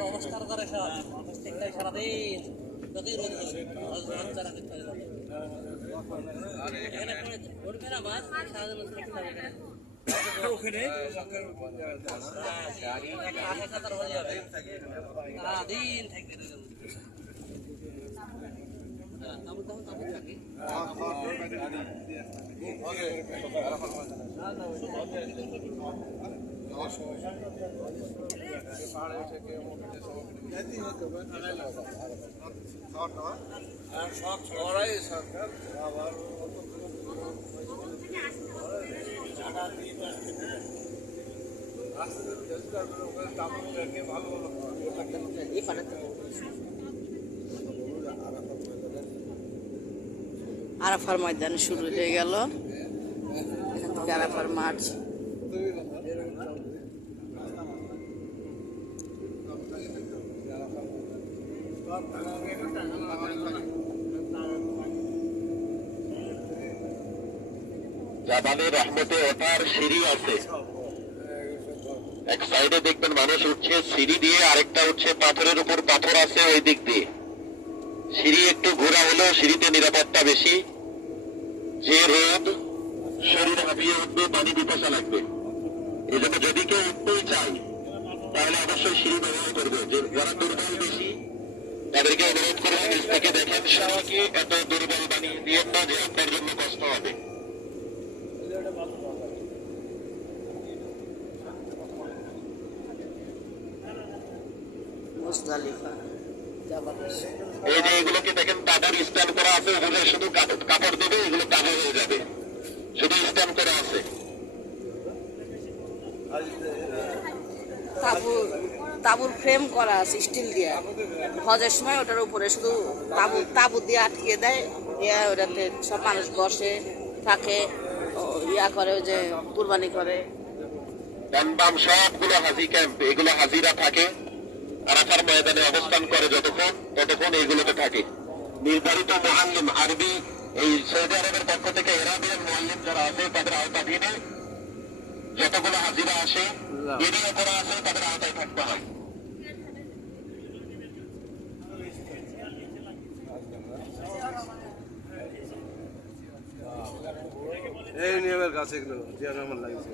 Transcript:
নমস্কার করে সারাদিন যদি রোদ এখানে পড়বে না মাছ সারাদিন ওখানে সারাদিন থাকবে আরাফার ময়দান শুরু হয়ে গেল। এখান থেকে আরাফার মাঠ। জাবানের রহমতে ওঠার সিঁড়ি আছে, এক সাইডে দেখবেন মানুষ উঠছে সিঁড়ি দিয়ে, আরেকটা উঠছে পাথরের উপর পাথর আছে ওই দিক দিয়ে। সিঁড়ি একটু ঘোরা হলেও সিঁড়িতে নিরাপত্তা বেশি। যে রোদ শরীর হাঁপিয়ে উঠবে, পানি পিপাসা লাগবে, এই জন্য যদি কেউ উঠতেই চায় তাহলে অবশ্যই সিঁড়ি ব্যবহার করবে। যারা দুর্বল বেশি তাদেরকে অনুরোধ করে নিজ থেকে দেখেন, সবাইকে এত দুর্বল বানিয়ে দিয়েন না যে আপনার জন্য কষ্ট হবে। এই যে এগুলোকে দেখেন তাদের স্ট্যান্ড করা আছে, ওগুলো শুধু কাপড় দেবে, এগুলো কাভার হয়ে যাবে, শুধু স্ট্যান্ড করা আছে। তাবুর ফ্রেম করা আছে স্টিল দিয়ে, হজের সময় ওটার উপরে শুধু তাবু দিয়ে আটকিয়ে দেয়, ওটাতে সব মানুষ বসে থাকে, ইয়া করে, ওই যে কুরবানি করে। সবগুলো হাজি ক্যাম্প, এগুলো হাজিরা থাকে, আরাফার ময়দানে অবস্থান করে ততক্ষণ এইগুলোতে থাকে। নির্ধারিত মুআল্লিম আরবি, এই সৌদি আরবের পক্ষ থেকে এরাবিয়ান মুআল্লিম যারা আছে তাদের আওতাধীনে যতগুলো হাজিরা আসে, এরিয়া করা আছে, তাদের আওতায় থাকতে হয়। এই নিয়মের কাছে এগুলো জিয়া রহমান লাগিয়েছে।